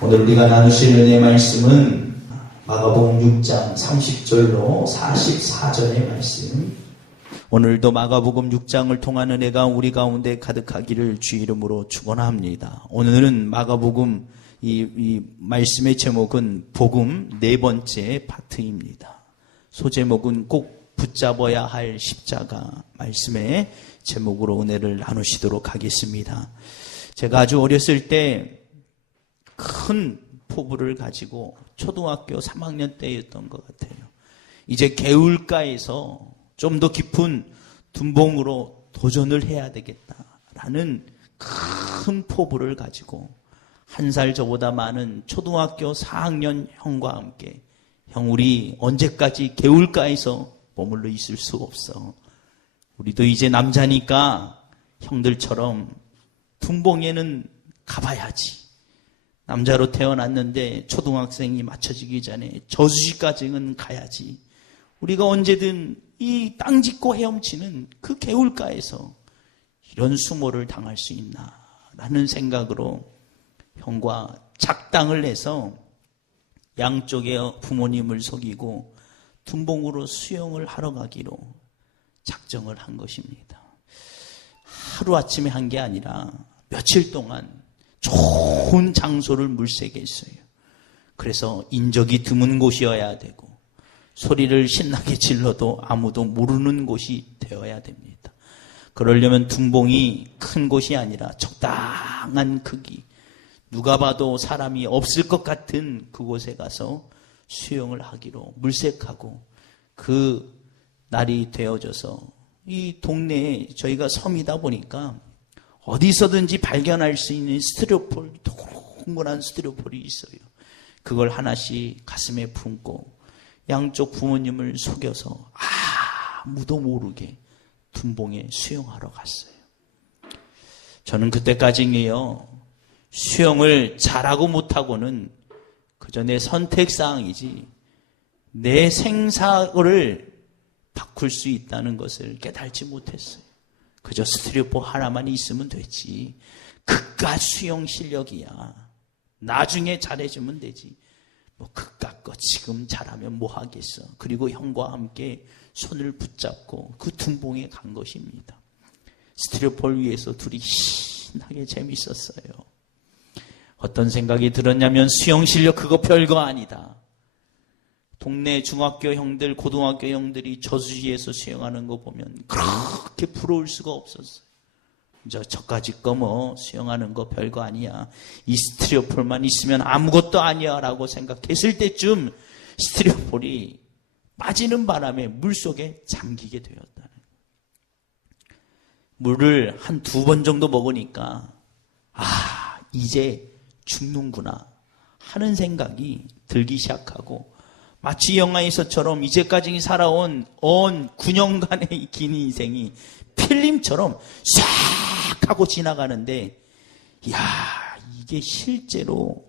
오늘 우리가 나누실 은혜의 말씀은 마가복음 6장 30절로 44절의 말씀. 오늘도 마가복음 6장을 통한 은혜가 우리 가운데 가득하기를 주 이름으로 축원합니다. 오늘은 마가복음 이 말씀의 제목은 복음 네 번째 파트입니다. 소제목은 꼭 붙잡아야 할 십자가 말씀의 제목으로 은혜를 나누시도록 하겠습니다. 제가 아주 어렸을 때 큰 포부를 가지고 초등학교 3학년 때였던 것 같아요. 이제 개울가에서 좀 더 깊은 둔봉으로 도전을 해야 되겠다라는 큰 포부를 가지고 한 살 저보다 많은 초등학교 4학년 형과 함께 형 우리 언제까지 개울가에서 머물러 있을 수 없어. 우리도 이제 남자니까 형들처럼 둔봉에는 가봐야지. 남자로 태어났는데 초등학생이 맞춰지기 전에 저수지까지는 가야지. 우리가 언제든 이 땅 짚고 헤엄치는 그 개울가에서 이런 수모를 당할 수 있나 라는 생각으로 형과 작당을 해서 양쪽의 부모님을 속이고 둔봉으로 수영을 하러 가기로 작정을 한 것입니다. 하루아침에 한 게 아니라 며칠 동안 좋은 장소를 물색에 했어요. 그래서 인적이 드문 곳이어야 되고 소리를 신나게 질러도 아무도 모르는 곳이 되어야 됩니다. 그러려면 둔봉이 큰 곳이 아니라 적당한 크기, 누가 봐도 사람이 없을 것 같은 그곳에 가서 수영을 하기로 물색하고 그 날이 되어져서 이 동네에 저희가 섬이다 보니까 어디서든지 발견할 수 있는 스티로폴, 동그란 스티로폴이 있어요. 그걸 하나씩 가슴에 품고 양쪽 부모님을 속여서 아무도 모르게 둔봉에 수영하러 갔어요. 저는 그때까지는요, 수영을 잘하고 못하고는 그저 내 선택사항이지 내 생사를 바꿀 수 있다는 것을 깨달지 못했어요. 그저 스티로폼 하나만 있으면 되지. 그깟 수영 실력이야. 나중에 잘해주면 되지. 뭐 그깟 거 지금 잘하면 뭐 하겠어. 그리고 형과 함께 손을 붙잡고 그 둔봉에 간 것입니다. 스티로폼 위에서 둘이 신나게 재밌었어요. 어떤 생각이 들었냐면 수영 실력 그거 별거 아니다. 동네 중학교 형들, 고등학교 형들이 저수지에서 수영하는 거 보면 그렇게 부러울 수가 없었어요. 저까지 거 뭐 수영하는 거 별거 아니야. 이 스티로폴만 있으면 아무것도 아니야 라고 생각했을 때쯤 스티로폴이 빠지는 바람에 물속에 잠기게 되었다는 거예요. 물을 한 2번 정도 먹으니까 이제 죽는구나 하는 생각이 들기 시작하고 마치 영화에서처럼 이제까지 살아온 9년간의 긴 인생이 필름처럼 싹 하고 지나가는데 이게 실제로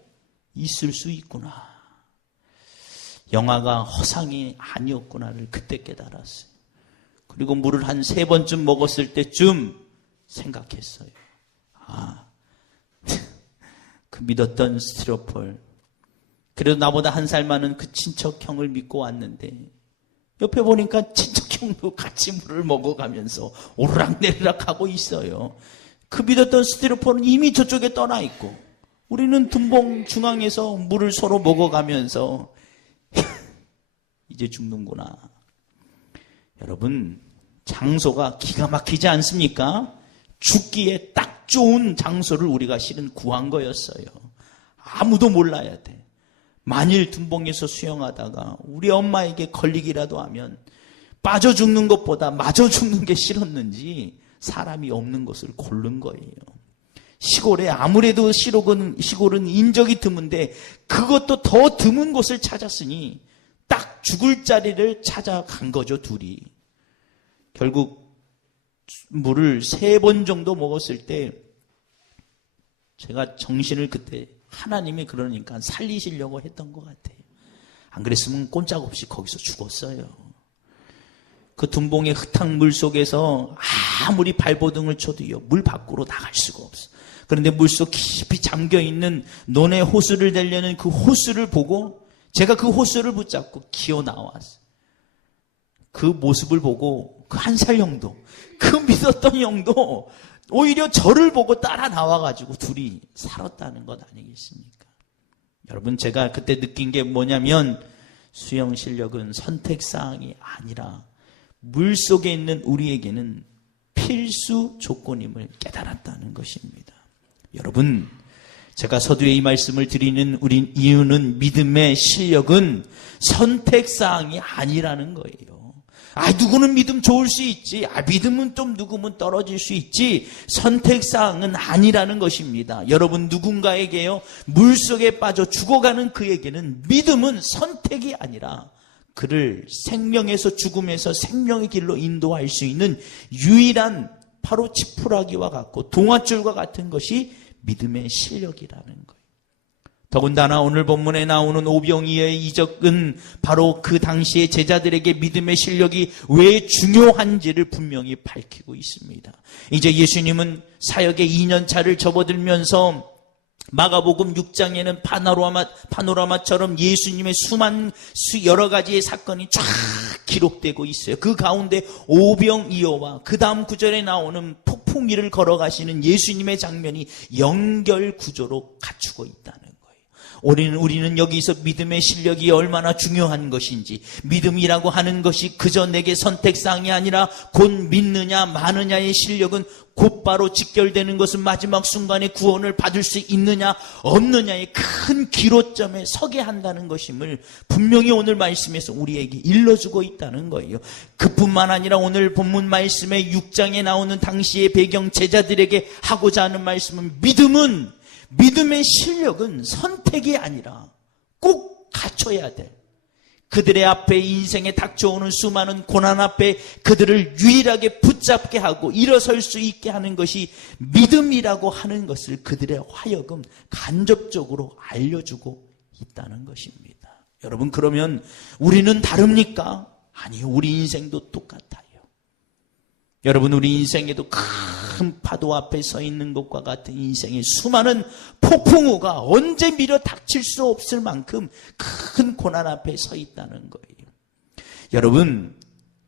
있을 수 있구나. 영화가 허상이 아니었구나를 그때 깨달았어요. 그리고 물을 한 3번쯤 먹었을 때쯤 생각했어요. 그 믿었던 스티로폴, 그래도 나보다 1살 많은 그 친척형을 믿고 왔는데 옆에 보니까 친척형도 같이 물을 먹어가면서 오르락내리락 하고 있어요. 그 믿었던 스티로폼은 이미 저쪽에 떠나 있고 우리는 둔봉 중앙에서 물을 서로 먹어가면서 이제 죽는구나. 여러분, 장소가 기가 막히지 않습니까? 죽기에 딱 좋은 장소를 우리가 실은 구한 거였어요. 아무도 몰라야 돼. 만일 둔봉에서 수영하다가 우리 엄마에게 걸리기라도 하면 빠져 죽는 것보다 마저 죽는 게 싫었는지 사람이 없는 곳을 고른 거예요. 시골에 아무래도 시골은 인적이 드문데 그것도 더 드문 곳을 찾았으니 딱 죽을 자리를 찾아간 거죠, 둘이. 결국 물을 3번 정도 먹었을 때 제가 정신을 그때 하나님이 그러니까 살리시려고 했던 것 같아요. 안 그랬으면 꼼짝없이 거기서 죽었어요. 그 둔봉의 흙탕 물 속에서 아무리 발버둥을 쳐도요, 물 밖으로 나갈 수가 없어. 그런데 물속 깊이 잠겨있는 논의 호수를 대려는 그 호수를 보고 제가 그 호수를 붙잡고 기어 나왔어요. 그 모습을 보고 그 한 살 형도, 그 믿었던 형도 오히려 저를 보고 따라 나와가지고 둘이 살았다는 것 아니겠습니까? 여러분, 제가 그때 느낀 게 뭐냐면 수영 실력은 선택사항이 아니라 물속에 있는 우리에게는 필수 조건임을 깨달았다는 것입니다. 여러분, 제가 서두에 이 말씀을 드리는 이유는 믿음의 실력은 선택사항이 아니라는 거예요. 누구는 믿음 좋을 수 있지. 믿음은 좀 누구면 떨어질 수 있지. 선택사항은 아니라는 것입니다. 여러분, 누군가에게요, 물속에 빠져 죽어가는 그에게는 믿음은 선택이 아니라 그를 생명에서 죽음에서 생명의 길로 인도할 수 있는 유일한 바로 지푸라기와 같고 동아줄과 같은 것이 믿음의 실력이라는 거예요. 더군다나 오늘 본문에 나오는 오병이어의 이적은 바로 그 당시의 제자들에게 믿음의 실력이 왜 중요한지를 분명히 밝히고 있습니다. 이제 예수님은 사역의 2년차를 접어들면서 마가복음 6장에는 파노라마처럼 예수님의 여러 가지의 사건이 쫙 기록되고 있어요. 그 가운데 오병이어와 그 다음 구절에 나오는 폭풍 위를 걸어가시는 예수님의 장면이 연결 구조로 갖추고 있다는 거예요. 우리는 여기서 믿음의 실력이 얼마나 중요한 것인지, 믿음이라고 하는 것이 그저 내게 선택사항이 아니라 곧 믿느냐 마느냐의 실력은 곧바로 직결되는 것은 마지막 순간에 구원을 받을 수 있느냐 없느냐의 큰 기로점에 서게 한다는 것임을 분명히 오늘 말씀에서 우리에게 일러주고 있다는 거예요. 그뿐만 아니라 오늘 본문 말씀의 6장에 나오는 당시의 배경 제자들에게 하고자 하는 말씀은 믿음의 실력은 선택이 아니라 꼭 갖춰야 돼. 그들의 앞에 인생에 닥쳐오는 수많은 고난 앞에 그들을 유일하게 붙잡게 하고 일어설 수 있게 하는 것이 믿음이라고 하는 것을 그들의 하여금 간접적으로 알려주고 있다는 것입니다. 여러분, 그러면 우리는 다릅니까? 아니요, 우리 인생도 똑같아요. 여러분, 우리 인생에도 큰 파도 앞에 서 있는 것과 같은 인생의 수많은 폭풍우가 언제 밀어 닥칠 수 없을 만큼 큰 고난 앞에 서 있다는 거예요. 여러분,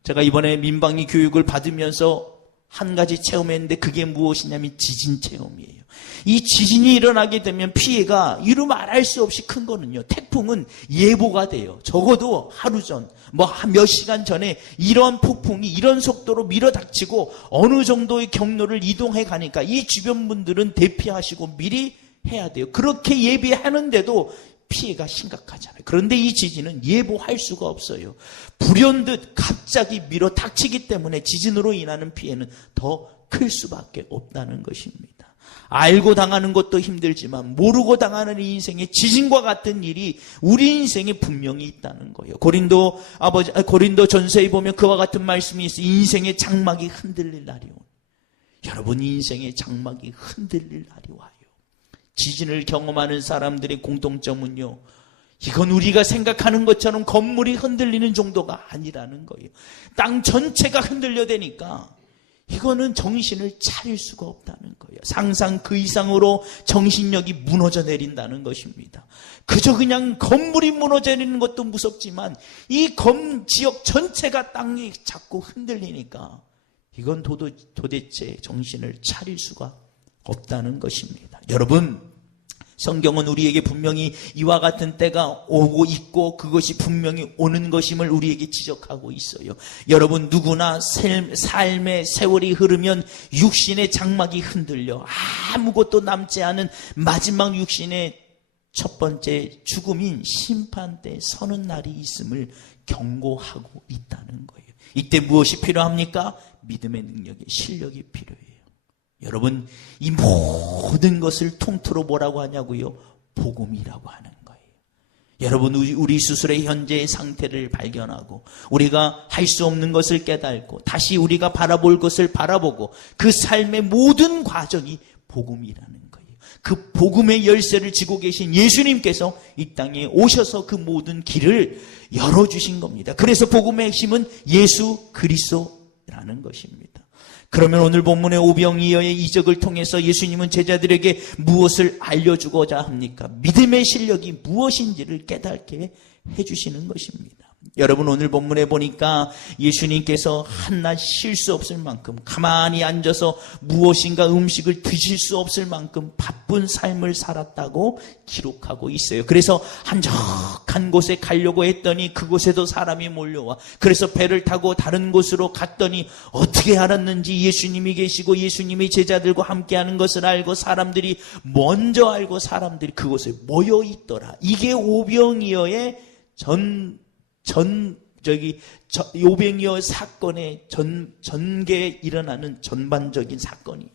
제가 이번에 민방위 교육을 받으면서 한 가지 체험했는데 그게 무엇이냐면 지진 체험이에요. 이 지진이 일어나게 되면 피해가 이루 말할 수 없이 큰 거는요, 태풍은 예보가 돼요. 적어도 하루 전, 몇 시간 전에 이런 폭풍이 이런 속도로 밀어닥치고 어느 정도의 경로를 이동해 가니까 이 주변 분들은 대피하시고 미리 해야 돼요. 그렇게 예비하는데도 피해가 심각하잖아요. 그런데 이 지진은 예보할 수가 없어요. 불현듯 갑자기 밀어닥치기 때문에 지진으로 인하는 피해는 더 클 수밖에 없다는 것입니다. 알고 당하는 것도 힘들지만 모르고 당하는 인생의 지진과 같은 일이 우리 인생에 분명히 있다는 거예요. 고린도 전서에 보면 그와 같은 말씀이 있어요. 인생의 장막이 흔들릴 날이 오네. 여러분, 인생의 장막이 흔들릴 날이 와요. 지진을 경험하는 사람들의 공통점은요, 이건 우리가 생각하는 것처럼 건물이 흔들리는 정도가 아니라는 거예요. 땅 전체가 흔들려대니까 이거는 정신을 차릴 수가 없다는 거예요. 상상 그 이상으로 정신력이 무너져 내린다는 것입니다. 그저 그냥 건물이 무너져 내리는 것도 무섭지만 이 지역 전체가 땅이 자꾸 흔들리니까 이건 도대체 정신을 차릴 수가 없다는 것입니다. 여러분, 성경은 우리에게 분명히 이와 같은 때가 오고 있고 그것이 분명히 오는 것임을 우리에게 지적하고 있어요. 여러분, 누구나 삶의 세월이 흐르면 육신의 장막이 흔들려 아무것도 남지 않은 마지막 육신의 첫 번째 죽음인 심판대에 서는 날이 있음을 경고하고 있다는 거예요. 이때 무엇이 필요합니까? 믿음의 능력의 실력이 필요해요. 여러분, 이 모든 것을 통틀어 뭐라고 하냐고요? 복음이라고 하는 거예요. 여러분, 우리 스스로의 현재의 상태를 발견하고 우리가 할 수 없는 것을 깨닫고 다시 우리가 바라볼 것을 바라보고 그 삶의 모든 과정이 복음이라는 거예요. 그 복음의 열쇠를 쥐고 계신 예수님께서 이 땅에 오셔서 그 모든 길을 열어주신 겁니다. 그래서 복음의 핵심은 예수 그리스도라는 것입니다. 그러면 오늘 본문의 오병이어의 이적을 통해서 예수님은 제자들에게 무엇을 알려주고자 합니까? 믿음의 실력이 무엇인지를 깨닫게 해주시는 것입니다. 여러분, 오늘 본문에 보니까 예수님께서 한낱 쉴 수 없을 만큼 가만히 앉아서 무엇인가 음식을 드실 수 없을 만큼 바쁜 삶을 살았다고 기록하고 있어요. 그래서 한적한 곳에 가려고 했더니 그곳에도 사람이 몰려와, 그래서 배를 타고 다른 곳으로 갔더니 어떻게 알았는지 예수님이 계시고 예수님이 제자들과 함께하는 것을 알고 사람들이 먼저 알고 사람들이 그곳에 모여 있더라. 이게 오병이어의 오병이어 사건의 전개에 일어나는 전반적인 사건이에요.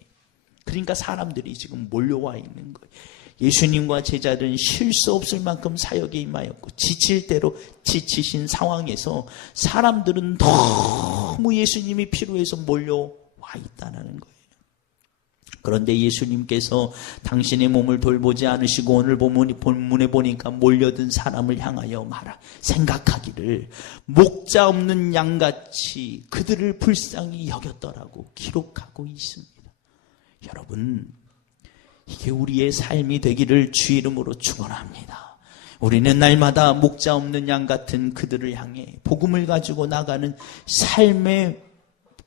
그러니까 사람들이 지금 몰려와 있는 거예요. 예수님과 제자들은 쉴 수 없을 만큼 사역에 임하였고 지칠 대로 지치신 상황에서 사람들은 너무 예수님이 필요해서 몰려와 있다는 거예요. 그런데 예수님께서 당신의 몸을 돌보지 않으시고 오늘 본문에 보니까 몰려든 사람을 향하여 생각하기를 목자 없는 양같이 그들을 불쌍히 여겼더라고 기록하고 있습니다. 여러분, 이게 우리의 삶이 되기를 주 이름으로 축원합니다. 우리는 날마다 목자 없는 양 같은 그들을 향해 복음을 가지고 나가는 삶의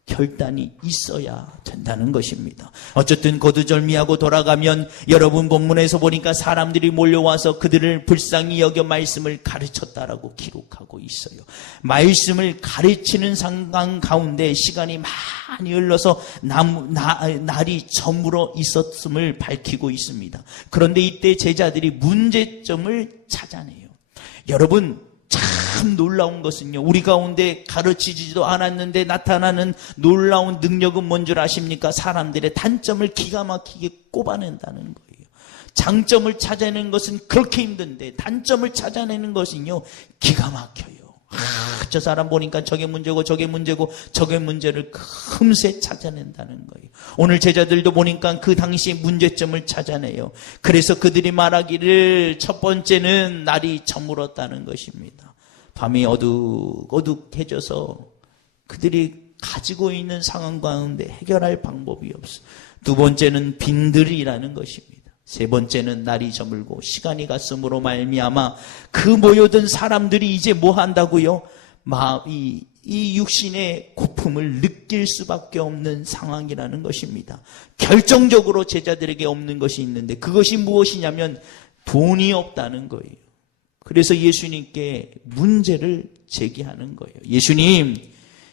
결단이 있어야 된다는 것입니다. 어쨌든 거두절미하고 돌아가면 여러분 본문에서 보니까 사람들이 몰려와서 그들을 불쌍히 여겨 말씀을 가르쳤다라고 기록하고 있어요. 말씀을 가르치는 상황 가운데 시간이 많이 흘러서 날이 저물어 있었음을 밝히고 있습니다. 그런데 이때 제자들이 문제점을 찾아내요. 여러분, 참 놀라운 것은요, 우리 가운데 가르치지도 않았는데 나타나는 놀라운 능력은 뭔 줄 아십니까? 사람들의 단점을 기가 막히게 꼽아낸다는 거예요. 장점을 찾아내는 것은 그렇게 힘든데 단점을 찾아내는 것은요 기가 막혀요. 저 사람 보니까 저게 문제고 저게 문제고 저게 문제를 금세 찾아낸다는 거예요. 오늘 제자들도 보니까 그 당시의 문제점을 찾아내요. 그래서 그들이 말하기를 첫 번째는 날이 저물었다는 것입니다. 밤이 어둑어둑해져서 그들이 가지고 있는 상황 가운데 해결할 방법이 없어. 두 번째는 빈들이라는 것입니다. 세 번째는 날이 저물고 시간이 갔음으로 말미암아 그 모여든 사람들이 이제 뭐 한다고요? 이 육신의 고품을 느낄 수밖에 없는 상황이라는 것입니다. 결정적으로 제자들에게 없는 것이 있는데 그것이 무엇이냐면 돈이 없다는 거예요. 그래서 예수님께 문제를 제기하는 거예요. 예수님,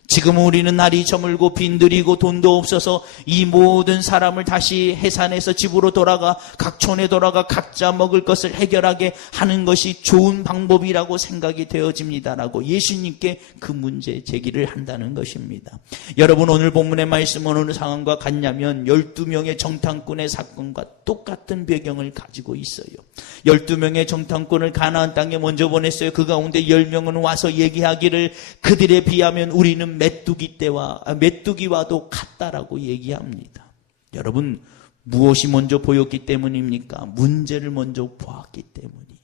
지금 우리는 날이 저물고 빈들이고 돈도 없어서 이 모든 사람을 다시 해산해서 집으로 돌아가 각 촌에 돌아가 각자 먹을 것을 해결하게 하는 것이 좋은 방법이라고 생각이 되어집니다라고 예수님께 그 문제 제기를 한다는 것입니다. 여러분, 오늘 본문의 말씀은 어느 상황과 같냐면 12명의 정탐꾼의 사건과 똑같은 배경을 가지고 있어요. 12명의 정탐꾼을 가나안 땅에 먼저 보냈어요. 그 가운데 10명은 와서 얘기하기를 그들에 비하면 우리는 메뚜기와도 같다라고 얘기합니다. 여러분, 무엇이 먼저 보였기 때문입니까? 문제를 먼저 보았기 때문이에요.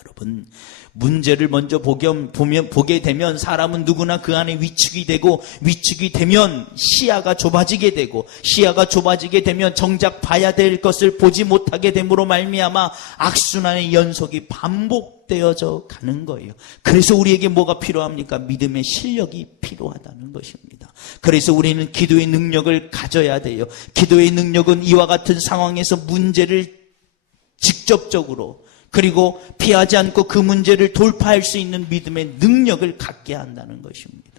여러분, 문제를 먼저 보게 되면 사람은 누구나 그 안에 위축이 되고 위축이 되면 시야가 좁아지게 되고 시야가 좁아지게 되면 정작 봐야 될 것을 보지 못하게 됨으로 말미암아 악순환의 연속이 반복되어져 가는 거예요. 그래서 우리에게 뭐가 필요합니까? 믿음의 실력이 필요하다는 것입니다. 그래서 우리는 기도의 능력을 가져야 돼요. 기도의 능력은 이와 같은 상황에서 문제를 직접적으로 그리고 피하지 않고 그 문제를 돌파할 수 있는 믿음의 능력을 갖게 한다는 것입니다.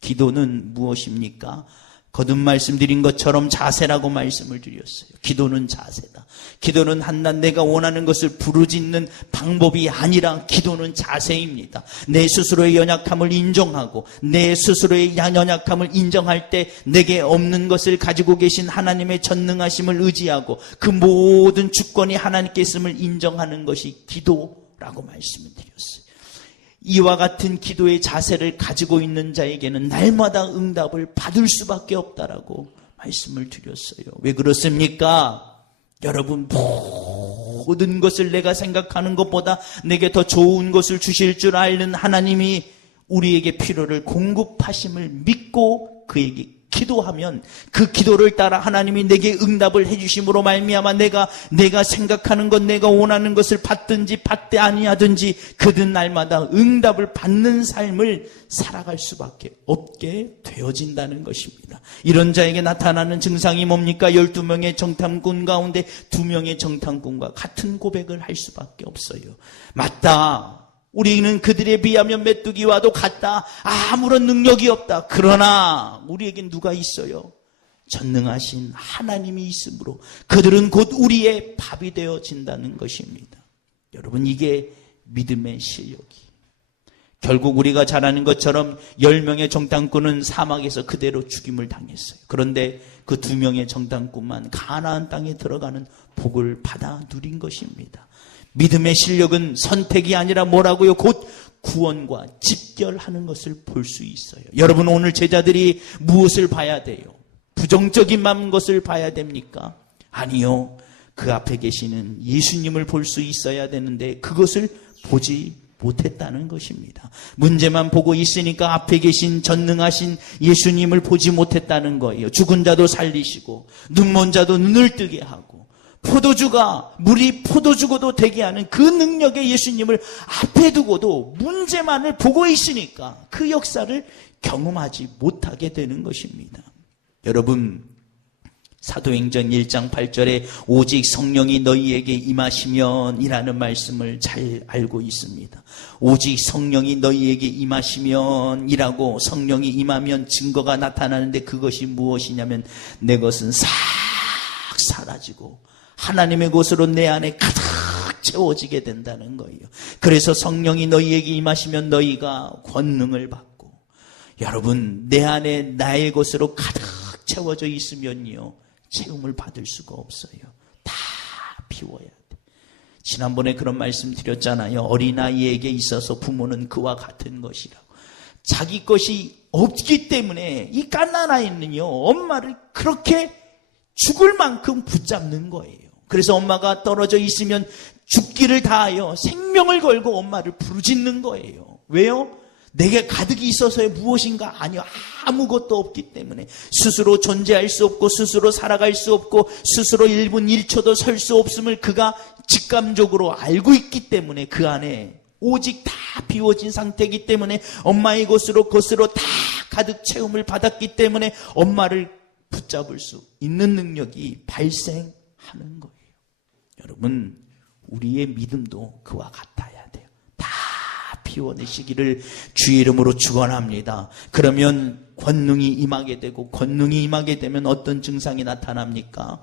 기도는 무엇입니까? 거듭 말씀드린 것처럼 자세라고 말씀을 드렸어요. 기도는 자세다. 기도는 한낱 내가 원하는 것을 부르짖는 방법이 아니라 기도는 자세입니다. 내 스스로의 연약함을 인정하고 내 스스로의 연약함을 인정할 때 내게 없는 것을 가지고 계신 하나님의 전능하심을 의지하고 그 모든 주권이 하나님께 있음을 인정하는 것이 기도라고 말씀을 드렸어요. 이와 같은 기도의 자세를 가지고 있는 자에게는 날마다 응답을 받을 수밖에 없다라고 말씀을 드렸어요. 왜 그렇습니까? 여러분, 모든 것을 내가 생각하는 것보다 내게 더 좋은 것을 주실 줄 아는 하나님이 우리에게 필요를 공급하심을 믿고 그에게 기도하면 그 기도를 따라 하나님이 내게 응답을 해주심으로 말미암아 내가 생각하는 것, 내가 원하는 것을 받든지 받지 아니하든지 그든 날마다 응답을 받는 삶을 살아갈 수밖에 없게 되어진다는 것입니다. 이런 자에게 나타나는 증상이 뭡니까? 12명의 정탐꾼 가운데 2명의 정탐꾼과 같은 고백을 할 수밖에 없어요. 맞다. 우리는 그들에 비하면 메뚜기와도 같다. 아무런 능력이 없다. 그러나 우리에겐 누가 있어요? 전능하신 하나님이 있으므로 그들은 곧 우리의 밥이 되어진다는 것입니다. 여러분, 이게 믿음의 실력이. 결국 우리가 잘 아는 것처럼 10명의 정탐꾼은 사막에서 그대로 죽임을 당했어요. 그런데 그 2명의 정탐꾼만 가나안 땅에 들어가는 복을 받아 누린 것입니다. 믿음의 실력은 선택이 아니라 뭐라고요? 곧 구원과 직결하는 것을 볼 수 있어요. 여러분, 오늘 제자들이 무엇을 봐야 돼요? 부정적인 것을 봐야 됩니까? 아니요. 그 앞에 계시는 예수님을 볼 수 있어야 되는데 그것을 보지 못했다는 것입니다. 문제만 보고 있으니까 앞에 계신 전능하신 예수님을 보지 못했다는 거예요. 죽은 자도 살리시고 눈먼 자도 눈을 뜨게 하고 물이 포도주고도 되게 하는 그 능력의 예수님을 앞에 두고도 문제만을 보고 있으니까 그 역사를 경험하지 못하게 되는 것입니다. 여러분, 사도행전 1장 8절에 오직 성령이 너희에게 임하시면 이라는 말씀을 잘 알고 있습니다. 오직 성령이 너희에게 임하시면 이라고, 성령이 임하면 증거가 나타나는데 그것이 무엇이냐면 내 것은 싹 사라지고 하나님의 것으로 내 안에 가득 채워지게 된다는 거예요. 그래서 성령이 너희에게 임하시면 너희가 권능을 받고, 여러분, 내 안에 나의 것으로 가득 채워져 있으면요 체험을 받을 수가 없어요. 다 비워야 돼. 지난번에 그런 말씀 드렸잖아요. 어린아이에게 있어서 부모는 그와 같은 것이라고. 자기 것이 없기 때문에 이 갓난아이는요 엄마를 그렇게 죽을 만큼 붙잡는 거예요. 그래서 엄마가 떨어져 있으면 죽기를 다하여 생명을 걸고 엄마를 부르짖는 거예요. 왜요? 내게 가득히 있어서의 무엇인가? 아니요. 아무것도 없기 때문에 스스로 존재할 수 없고 스스로 살아갈 수 없고 스스로 1분 1초도 설 수 없음을 그가 직감적으로 알고 있기 때문에 그 안에 오직 다 비워진 상태이기 때문에 엄마의 것으로 다 가득 채움을 받았기 때문에 엄마를 붙잡을 수 있는 능력이 발생하는 거예요. 여러분, 우리의 믿음도 그와 같아야 돼요. 다 비워내시기를 주의 이름으로 축원합니다. 그러면 권능이 임하게 되고, 권능이 임하게 되면 어떤 증상이 나타납니까?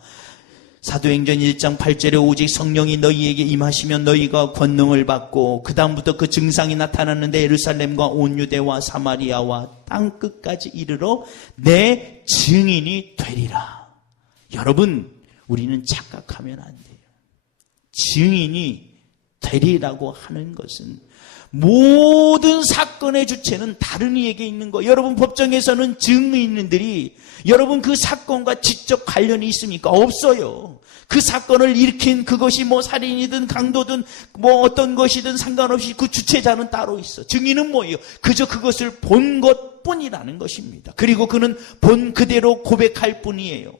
사도행전 1장 8절에 오직 성령이 너희에게 임하시면 너희가 권능을 받고, 그 다음부터 그 증상이 나타났는데 예루살렘과 온 유대와 사마리아와 땅끝까지 이르러 내 증인이 되리라. 여러분, 우리는 착각하면 안 돼요. 증인이 되리라고 하는 것은 모든 사건의 주체는 다른 이에게 있는 거. 여러분, 법정에서는 증인들이 여러분 그 사건과 직접 관련이 있습니까? 없어요. 그 사건을 일으킨 그것이 살인이든 강도든 어떤 것이든 상관없이 그 주체자는 따로 있어. 증인은 뭐예요? 그저 그것을 본 것뿐이라는 것입니다. 그리고 그는 본 그대로 고백할 뿐이에요.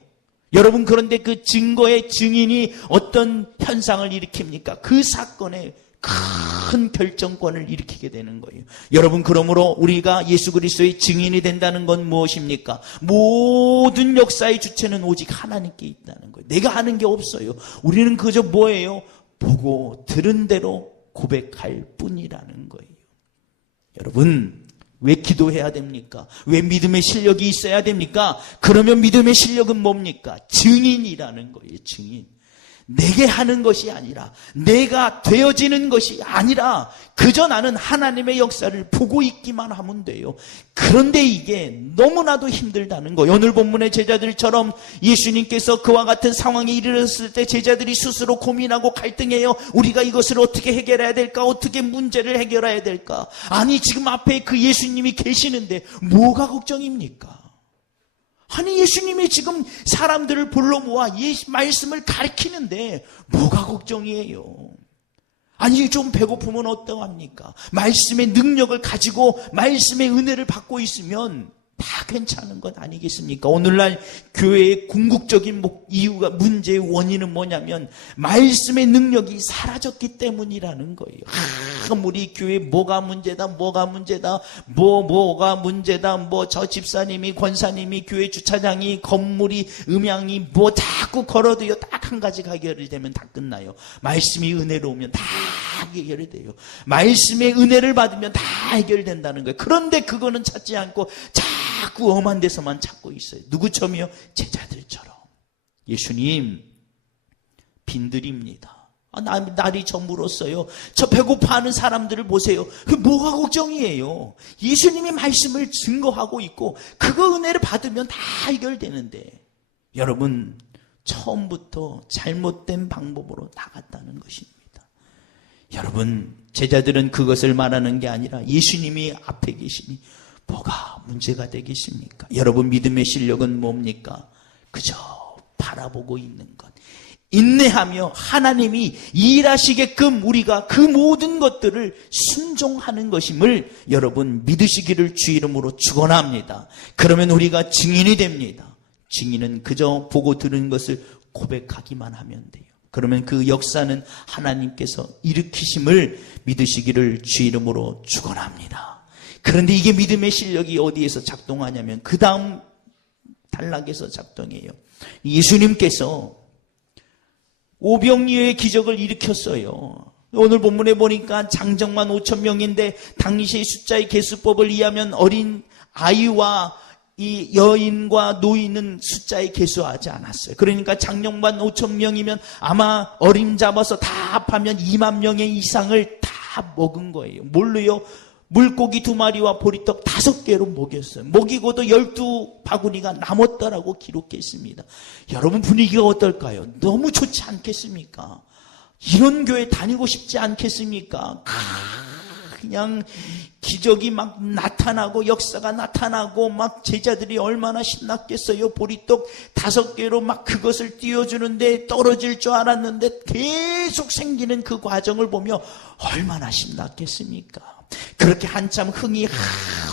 여러분, 그런데 그 증거의 증인이 어떤 현상을 일으킵니까? 그 사건의 큰 결정권을 일으키게 되는 거예요. 여러분, 그러므로 우리가 예수 그리스도의 증인이 된다는 건 무엇입니까? 모든 역사의 주체는 오직 하나님께 있다는 거예요. 내가 하는 게 없어요. 우리는 그저 뭐예요? 보고 들은 대로 고백할 뿐이라는 거예요. 여러분, 왜 기도해야 됩니까? 왜 믿음의 실력이 있어야 됩니까? 그러면 믿음의 실력은 뭡니까? 증인이라는 거예요. 증인. 내게 하는 것이 아니라, 내가 되어지는 것이 아니라 그저 나는 하나님의 역사를 보고 있기만 하면 돼요. 그런데 이게 너무나도 힘들다는 거예요. 오늘 본문의 제자들처럼 예수님께서 그와 같은 상황에 이르렀을 때 제자들이 스스로 고민하고 갈등해요. 우리가 이것을 어떻게 해결해야 될까? 어떻게 문제를 해결해야 될까? 아니, 지금 앞에 그 예수님이 계시는데 뭐가 걱정입니까? 아니, 예수님이 지금 사람들을 불러 모아 말씀을 가르치는데 뭐가 걱정이에요? 아니, 좀 배고프면 어떠합니까? 말씀의 능력을 가지고 말씀의 은혜를 받고 있으면 다 괜찮은 것 아니겠습니까? 오늘날 교회의 궁극적인 이유가, 문제의 원인은 뭐냐면 말씀의 능력이 사라졌기 때문이라는 거예요. 우리 교회 뭐가 문제다, 뭐가 문제다, 뭐가 문제다, 저 집사님이, 권사님이, 교회 주차장이, 건물이, 음향이 자꾸 걸어도요, 딱 한 가지가 해결이 되면 다 끝나요. 말씀이 은혜로 오면 다 해결이 돼요. 말씀의 은혜를 받으면 다 해결된다는 거예요. 그런데 그거는 찾지 않고 자꾸 엄한 데서만 찾고 있어요. 누구처럼요? 제자들처럼. 예수님, 빈들입니다. 날이 저물었어요. 저 배고파하는 사람들을 보세요. 뭐가 걱정이에요? 예수님이 말씀을 증거하고 있고 그거 은혜를 받으면 다 해결되는데, 여러분, 처음부터 잘못된 방법으로 나갔다는 것입니다. 여러분, 제자들은 그것을 말하는 게 아니라 예수님이 앞에 계시니 뭐가 문제가 되겠습니까? 여러분, 믿음의 실력은 뭡니까? 그저 바라보고 있는 것. 인내하며 하나님이 일하시게끔 우리가 그 모든 것들을 순종하는 것임을 여러분 믿으시기를 주 이름으로 축원합니다. 그러면 우리가 증인이 됩니다. 증인은 그저 보고 들은 것을 고백하기만 하면 돼요. 그러면 그 역사는 하나님께서 일으키심을 믿으시기를 주 이름으로 축원합니다. 그런데 이게 믿음의 실력이 어디에서 작동하냐면 그 다음 단락에서 작동해요. 예수님께서 오병이어의 기적을 일으켰어요. 오늘 본문에 보니까 장정만 5,000명인데 당시의 숫자의 계수법을 이해하면 어린 아이와 이 여인과 노인은 숫자에 계수하지 않았어요. 그러니까 장정만 5,000명이면 아마 어림잡아서 다 합하면 2만 명의 이상을 다 먹은 거예요. 뭘로요? 물고기 2마리와 보리떡 5개로 먹였어요. 먹이고도 12바구니가 남았다라고 기록했습니다. 여러분, 분위기가 어떨까요? 너무 좋지 않겠습니까? 이런 교회 다니고 싶지 않겠습니까? 그냥 기적이 막 나타나고 역사가 나타나고 막 제자들이 얼마나 신났겠어요. 보리떡 5개로 막 그것을 띄워주는데 떨어질 줄 알았는데 계속 생기는 그 과정을 보며 얼마나 신났겠습니까? 그렇게 한참 흥이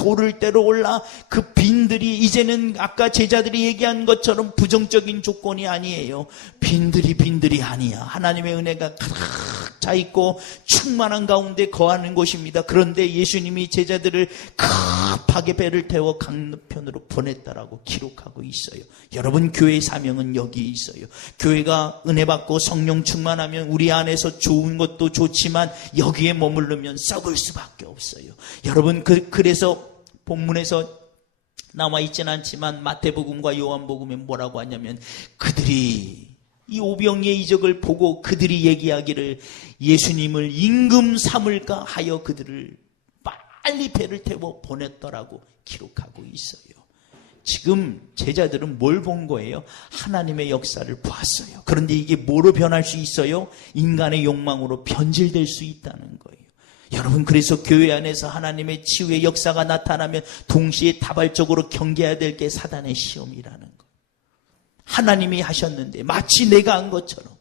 오를 대로 올라 그 빈들이 이제는 아까 제자들이 얘기한 것처럼 부정적인 조건이 아니에요. 빈들이 아니야. 하나님의 은혜가 가득 차 있고 충만한 가운데 거하는 곳입니다. 그런데 예수님이 제자들을 급하게 배를 태워 강변으로 보냈다라고 기록하고 있어요. 여러분, 교회의 사명은 여기에 있어요. 교회가 은혜 받고 성령 충만하면 우리 안에서 좋은 것도 좋지만 여기에 머무르면 썩을 수밖에 없어요. 여러분, 그래서 본문에서 나와 있지는 않지만 마태복음과 요한복음에 뭐라고 하냐면 그들이 이 오병이의 이적을 보고 그들이 얘기하기를 예수님을 임금 삼을까 하여 그들을 빨리 배를 태워 보냈더라고 기록하고 있어요. 지금 제자들은 뭘 본 거예요? 하나님의 역사를 보았어요. 그런데 이게 뭐로 변할 수 있어요? 인간의 욕망으로 변질될 수 있다는 거예요. 여러분, 그래서 교회 안에서 하나님의 치유의 역사가 나타나면 동시에 다발적으로 경계해야 될 게 사단의 시험이라는 거예요. 하나님이 하셨는데 마치 내가 한 것처럼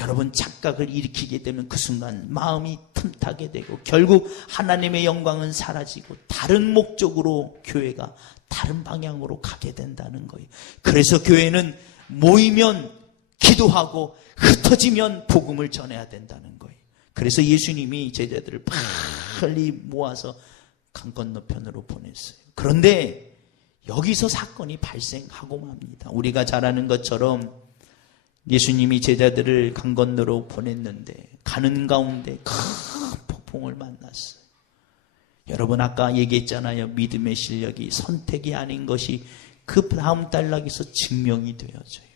여러분 착각을 일으키게 되면 그 순간 마음이 틈타게 되고 결국 하나님의 영광은 사라지고 다른 목적으로 교회가 다른 방향으로 가게 된다는 거예요. 그래서 교회는 모이면 기도하고 흩어지면 복음을 전해야 된다는 거예요. 그래서 예수님이 제자들을 빨리 모아서 강 건너편으로 보냈어요. 그런데 여기서 사건이 발생하고 맙니다. 우리가 잘 아는 것처럼 예수님이 제자들을 강 건너로 보냈는데 가는 가운데 큰 폭풍을 만났어요. 여러분, 아까 얘기했잖아요. 믿음의 실력이 선택이 아닌 것이 그 다음 단락에서 증명이 되어져요.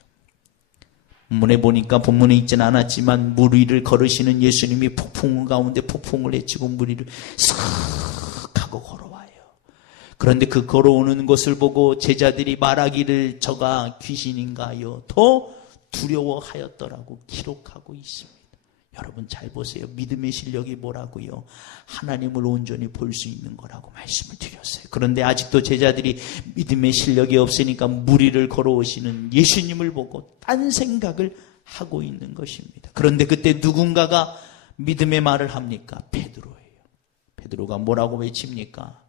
본문에 보니까 본문에 있지는 않았지만 물 위를 걸으시는 예수님이 폭풍 가운데 폭풍을 헤치고 물 위를 쓱 하고 걸어와요. 그런데 그 걸어오는 것을 보고 제자들이 말하기를 저가 귀신인가요? 더 두려워하였더라고 기록하고 있습니다. 여러분 잘 보세요. 믿음의 실력이 뭐라고요? 하나님을 온전히 볼 수 있는 거라고 말씀을 드렸어요. 그런데 아직도 제자들이 믿음의 실력이 없으니까 물 위를 걸어오시는 예수님을 보고 딴 생각을 하고 있는 것입니다. 그런데 그때 누군가가 믿음의 말을 합니까? 베드로예요. 베드로가 뭐라고 외칩니까?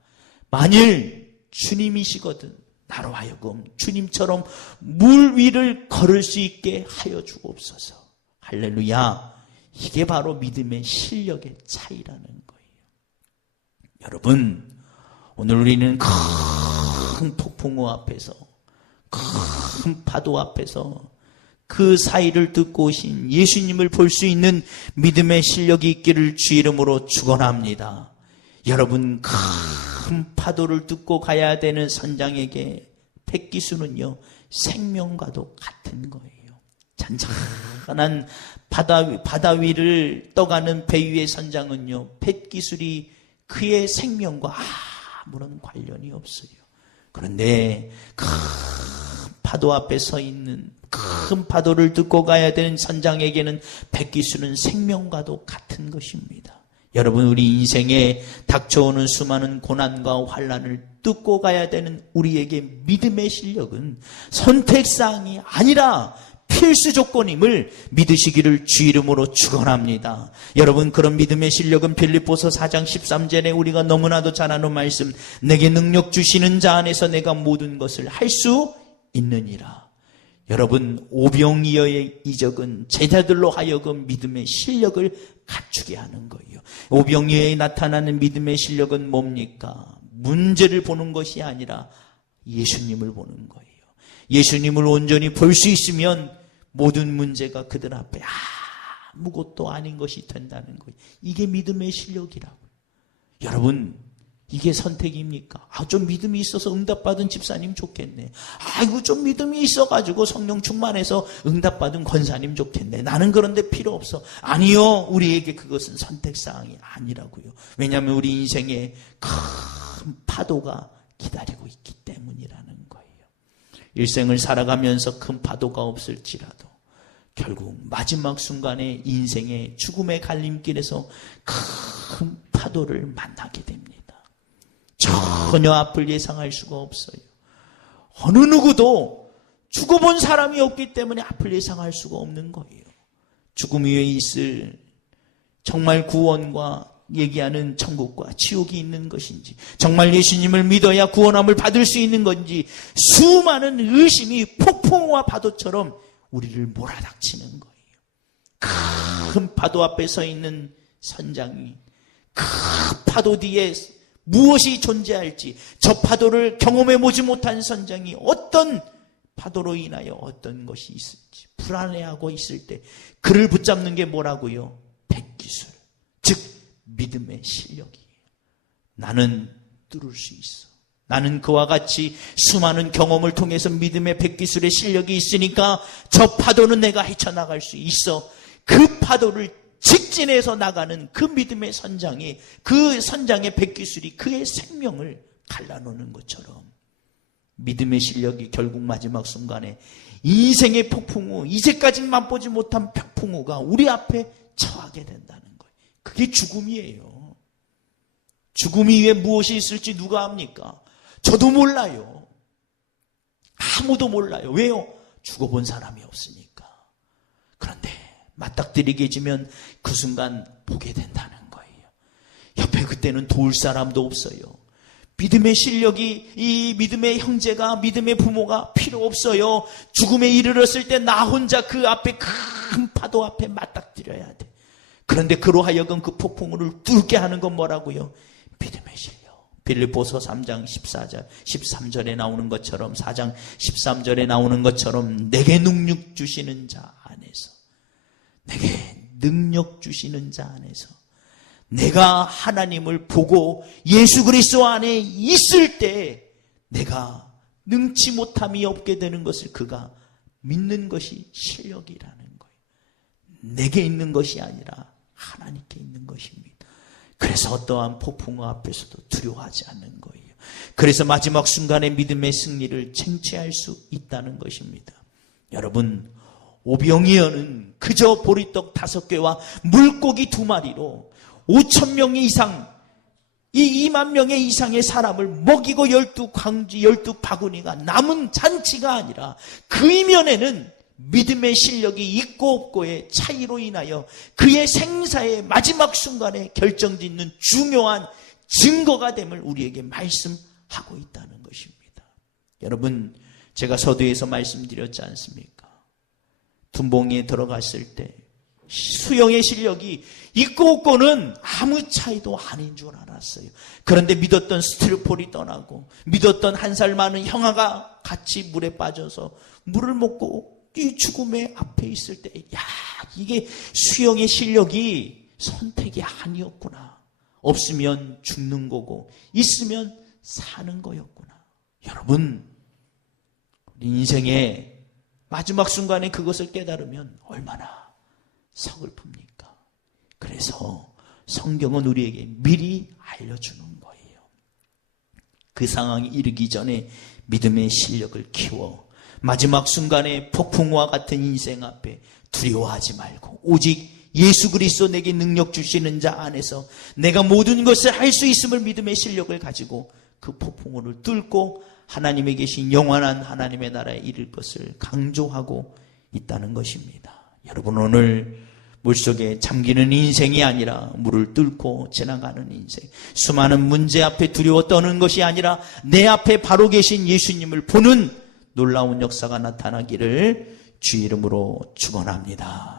만일 주님이시거든. 나로 하여금 주님처럼 물 위를 걸을 수 있게 하여 주옵소서. 할렐루야. 이게 바로 믿음의 실력의 차이라는 거예요. 여러분, 오늘 우리는 큰 폭풍우 앞에서, 큰 파도 앞에서 그 사이를 뚫고 오신 예수님을 볼 수 있는 믿음의 실력이 있기를 주 이름으로 축원합니다. 여러분, 큰 파도를 뚫고 가야 되는 선장에게 백기수는요, 생명과도 같은 거예요. 잔잔한 바다 위를 떠가는 배 위의 선장은요, 백기술이 그의 생명과 아무런 관련이 없어요. 그런데 큰 파도 앞에 서 있는, 큰 파도를 뚫고 가야 되는 선장에게는 백기수는 생명과도 같은 것입니다. 여러분, 우리 인생에 닥쳐오는 수많은 고난과 환난을 뚫고 가야 되는 우리에게 믿음의 실력은 선택사항이 아니라 필수 조건임을 믿으시기를 주 이름으로 축원합니다. 여러분, 그런 믿음의 실력은 빌립보서 4장 13절에 우리가 너무나도 잘 아는 말씀, 내게 능력 주시는 자 안에서 내가 모든 것을 할 수 있느니라. 여러분, 오병이어의 이적은 제자들로 하여금 믿음의 실력을 갖추게 하는 거예요. 오병이어에 나타나는 믿음의 실력은 뭡니까? 문제를 보는 것이 아니라 예수님을 보는 거예요. 예수님을 온전히 볼 수 있으면 모든 문제가 그들 앞에 아무것도 아닌 것이 된다는 거예요. 이게 믿음의 실력이라고요. 여러분, 이게 선택입니까? 좀 믿음이 있어서 응답받은 집사님 좋겠네. 이거 좀 믿음이 있어가지고 성령 충만해서 응답받은 권사님 좋겠네. 나는 그런데 필요 없어. 아니요, 우리에게 그것은 선택사항이 아니라고요. 왜냐하면 우리 인생에 큰 파도가 기다리고 있기 때문이라는 거예요. 일생을 살아가면서 큰 파도가 없을지라도 결국 마지막 순간에 인생의 죽음의 갈림길에서 큰 파도를 만나게 됩니다. 전혀 앞을 예상할 수가 없어요. 어느 누구도 죽어본 사람이 없기 때문에 앞을 예상할 수가 없는 거예요. 죽음 위에 있을 정말 구원과 얘기하는 천국과 지옥이 있는 것인지, 정말 예수님을 믿어야 구원함을 받을 수 있는 건지, 수많은 의심이 폭풍우와 파도처럼 우리를 몰아닥치는 거예요. 큰 파도 앞에 서 있는 선장이 큰 파도 뒤에 무엇이 존재할지, 저 파도를 경험해보지 못한 선장이 어떤 파도로 인하여 어떤 것이 있을지 불안해하고 있을 때 그를 붙잡는 게 뭐라고요? 백기술, 즉 믿음의 실력이에요. 나는 뚫을 수 있어. 나는 그와 같이 수많은 경험을 통해서 믿음의 백기술의 실력이 있으니까 저 파도는 내가 헤쳐나갈 수 있어. 그 파도를 직진해서 나가는 그 믿음의 선장이, 그 선장의 백기술이 그의 생명을 갈라놓는 것처럼 믿음의 실력이 결국 마지막 순간에 인생의 폭풍우, 이제까지 맛보지 못한 폭풍우가 우리 앞에 처하게 된다는 거예요. 그게 죽음이에요. 죽음 위에 무엇이 있을지 누가 압니까? 저도 몰라요. 아무도 몰라요. 왜요? 죽어본 사람이 없으니까. 그런데 맞닥뜨리게 지면 그 순간 보게 된다는 거예요. 옆에 그때는 도울 사람도 없어요. 믿음의 실력이, 이 믿음의 형제가, 믿음의 부모가 필요 없어요. 죽음에 이르렀을 때 나 혼자 그 앞에 큰 파도 앞에 맞닥뜨려야 돼. 그런데 그로 하여금 그 폭풍우를 뚫게 하는 건 뭐라고요? 믿음의 실력. 빌립보서 3장 13절에 나오는 것처럼, 4장 13절에 나오는 것처럼 내게 능력 주시는 자 안에서, 내게 능력 주시는 자 안에서 내가 하나님을 보고 예수 그리스도 안에 있을 때 내가 능치 못함이 없게 되는 것을 그가 믿는 것이 실력이라는 거예요. 내게 있는 것이 아니라 하나님께 있는 것입니다. 그래서 어떠한 폭풍우 앞에서도 두려워하지 않는 거예요. 그래서 마지막 순간에 믿음의 승리를 쟁취할 수 있다는 것입니다. 여러분, 오병이어는 그저 보리떡 5개와 물고기 2마리로 5,000명 이상, 이 2만 명의 이상의 사람을 먹이고 12광지, 12바구니가 남은 잔치가 아니라 그 이면에는 믿음의 실력이 있고 없고의 차이로 인하여 그의 생사의 마지막 순간에 결정짓는 중요한 증거가 됨을 우리에게 말씀하고 하고 있다는 것입니다. 여러분, 제가 서두에서 말씀드렸지 않습니까? 둔봉이에 들어갔을 때 수영의 실력이 있고 없고는 아무 차이도 아닌 줄 알았어요. 그런데 믿었던 스티로폴이 떠나고 믿었던 한 살 많은 형아가 같이 물에 빠져서 물을 먹고 이 죽음의 앞에 있을 때, 야, 이게 수영의 실력이 선택이 아니었구나. 없으면 죽는 거고 있으면 사는 거였구나. 여러분, 우리 인생의 마지막 순간에 그것을 깨달으면 얼마나 서글픕니까? 그래서 성경은 우리에게 미리 알려주는 거예요. 그 상황이 이르기 전에 믿음의 실력을 키워 마지막 순간에 폭풍과 같은 인생 앞에 두려워하지 말고 오직 예수 그리스도 내게 능력 주시는 자 안에서 내가 모든 것을 할 수 있음을 믿음의 실력을 가지고 그 폭풍우를 뚫고 하나님에 계신 영원한 하나님의 나라에 이를 것을 강조하고 있다는 것입니다. 여러분, 오늘 물속에 잠기는 인생이 아니라 물을 뚫고 지나가는 인생, 수많은 문제 앞에 두려워 떠는 것이 아니라 내 앞에 바로 계신 예수님을 보는 놀라운 역사가 나타나기를 주 이름으로 축원합니다.